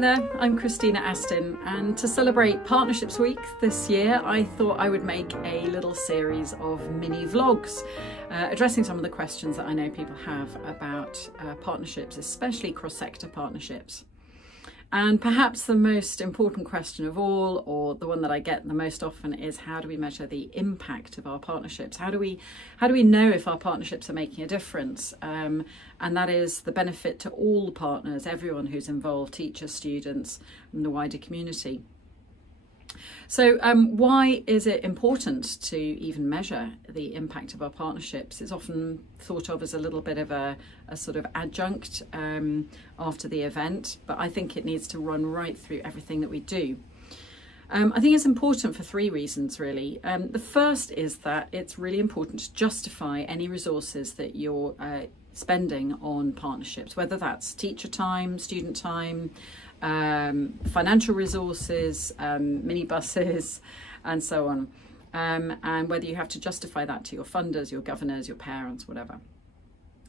there, I'm Christina Astin, and to celebrate Partnerships Week this year I thought I would make a little series of mini vlogs addressing some of the questions that I know people have about partnerships, especially cross-sector partnerships. And perhaps the most important question of all, or the one that I get the most often, is how do we measure the impact of our partnerships? How do we know if our partnerships are making a difference? And that is the benefit to all the partners, everyone who's involved, teachers, students, and the wider community. So why is it important to even measure the impact of our partnerships? It's often thought of as a little bit of a sort of adjunct after the event, but I think it needs to run right through everything that we do. I think it's important for three reasons, really. The first is that it's really important to justify any resources that you're spending on partnerships, whether that's teacher time, student time, financial resources, minibuses, and so on, and whether you have to justify that to your funders, your governors, your parents, whatever.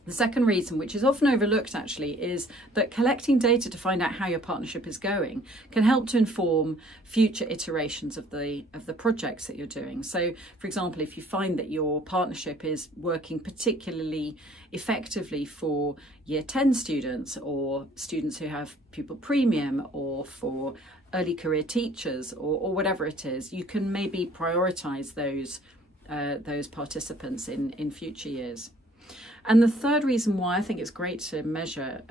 The second reason, which is often overlooked actually, is that collecting data to find out how your partnership is going can help to inform future iterations of the projects that you're doing. So, for example, if you find that your partnership is working particularly effectively for Year 10 students, or students who have pupil premium, or for early career teachers, or whatever it is, you can maybe prioritise those participants in future years. And the third reason why I think it's great to measure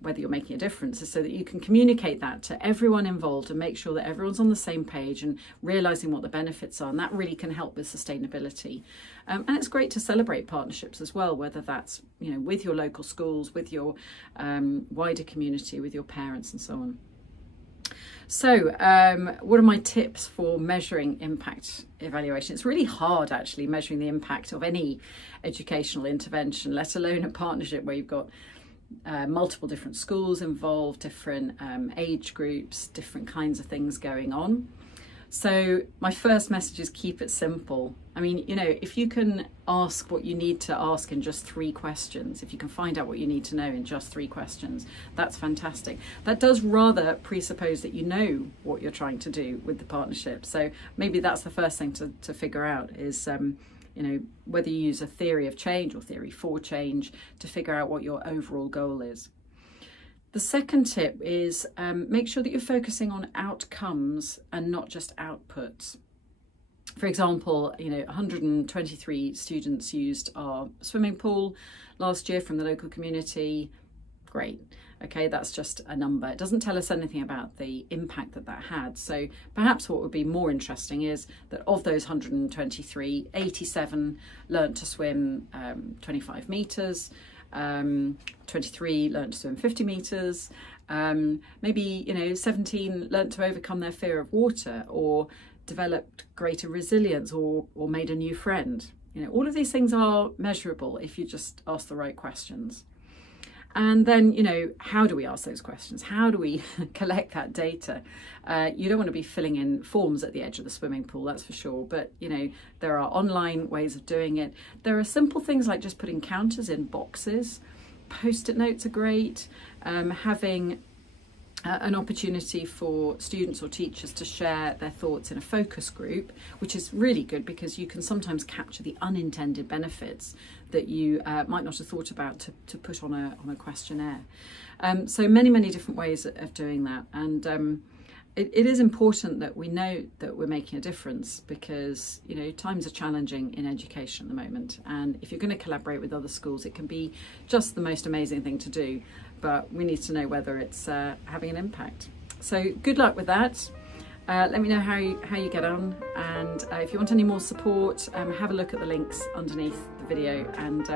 whether you're making a difference is so that you can communicate that to everyone involved and make sure that everyone's on the same page and realising what the benefits are, and that really can help with sustainability. And it's great to celebrate partnerships as well, whether that's with your local schools, with your wider community, with your parents and so on. So what are my tips for measuring impact evaluation? It's really hard actually measuring the impact of any educational intervention, let alone a partnership where you've got multiple different schools involved, different age groups, different kinds of things going on. So my first message is keep it simple. I mean, if you can ask what you need to ask in just 3 questions, if you can find out what you need to know in just 3 questions, that's fantastic. That does rather presuppose that you know what you're trying to do with the partnership. So maybe that's the first thing to figure out is, whether you use a theory of change or theory for change to figure out what your overall goal is. The second tip is make sure that you're focusing on outcomes and not just outputs. For example, 123 students used our swimming pool last year from the local community. Great. Okay, that's just a number. It doesn't tell us anything about the impact that had. So perhaps what would be more interesting is that of those 123, 87 learnt to swim 25 metres, 23 learnt to swim 50 metres, maybe 17 learnt to overcome their fear of water, or developed greater resilience, or made a new friend. All of these things are measurable if you just ask the right questions. And then, how do we ask those questions? How do we collect that data? You don't want to be filling in forms at the edge of the swimming pool, that's for sure. But, there are online ways of doing it. There are simple things like just putting counters in boxes. Post-it notes are great. Having an opportunity for students or teachers to share their thoughts in a focus group, which is really good because you can sometimes capture the unintended benefits that you might not have thought about to put on a questionnaire. So many different ways of doing that, and it is important that we know that we're making a difference, because times are challenging in education at the moment, and if you're going to collaborate with other schools, it can be just the most amazing thing to do, but we need to know whether it's having an impact. So good luck with that. Let me know how you get on, and if you want any more support, have a look at the links underneath the video, and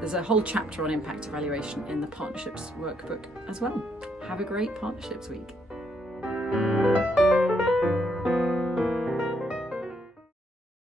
there's a whole chapter on impact evaluation in the Partnerships workbook as well. Have a great Partnerships Week.